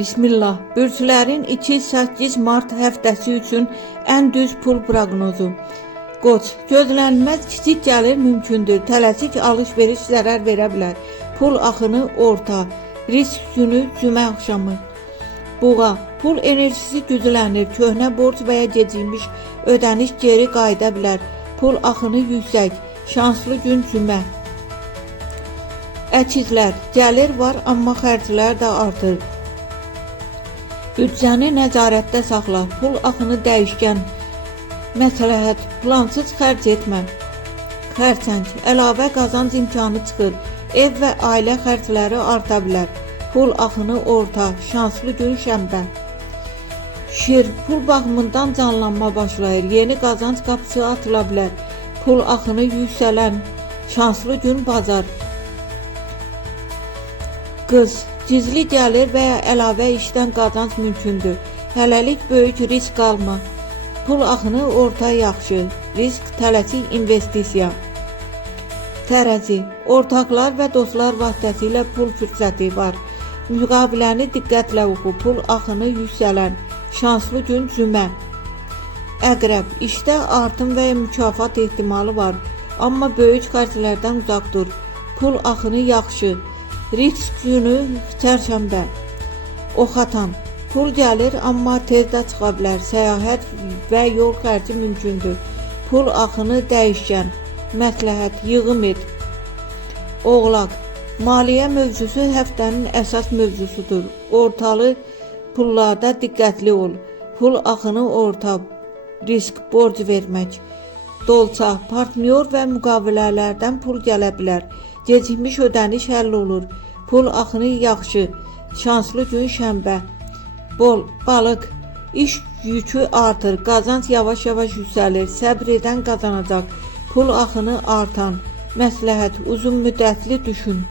Bismillah. Bürclərin 2-8 mart həftəsi üçün ən düz pul proqnozu. Qoç, gözlənilməz kiçik gəlir mümkündür. Tələsik alış-veriş zərər verə bilər. Pul axını orta. Risk günü cümə axşamı. Buğa, pul enerjisi güclənir. Köhnə borc və ya gecikmiş ödəniş geri qayıda bilər. Pul axını yüksək. Şanslı gün cümə. Əkizlər, gəlir var, amma xərclər də artır. Büdcəni nəzarətdə saxla. Pul axını dəyişkən. Məsləhət, plansız xərc etmə. Xərçəng, əlavə qazanc imkanı çıxır. Ev və ailə xərcləri arta bilər. Pul axını orta. Şanslı gün şənbə. Şir, pul baxımından canlanma başlayır. Yeni qazanc qapısı atıla bilər. Pul axını yüksələn. Şanslı gün bazar. Qız, gizli gəlir və ya əlavə işdən qazanc mümkündür. Hələlik böyük risk alma. Pul axını orta yaxşı. Risk tələsik investisiya. Tərəzi, ortaqlar və dostlar vasitəsilə pul fürsəti var. Müqaviləni diqqətlə oxu. Pul axını yüksələn. Şanslı gün cümə. Əqrəb, işdə artım və ya mükafat ehtimalı var. Amma böyük xərclərdən uzaq dur. Pul axını yaxşı. Risk günü çərşənbə. Oxatan, pul gəlir, amma tez də çıxa bilər. Səyahət və yol xərci mümkündür. Pul axını dəyişkən. Məsləhət, yığım et. Oğlaq, maliyyə mövzusu həftənin əsas mövzusudur. Ortalı pullarda diqqətli ol. Pul axını orta. Risk, borc vermək. Dolça, partnyor və müqavilələrdən pul gələ bilər. Gecikmiş ödəniş həll olur. Pul axını yaxşı. Şanslı gün şənbə. Balıq, iş yükü artır. Qazanc yavaş-yavaş yüksəlir. Səbr edən qazanacaq. Pul axını artan. Məsləhət, uzun müddətli düşün.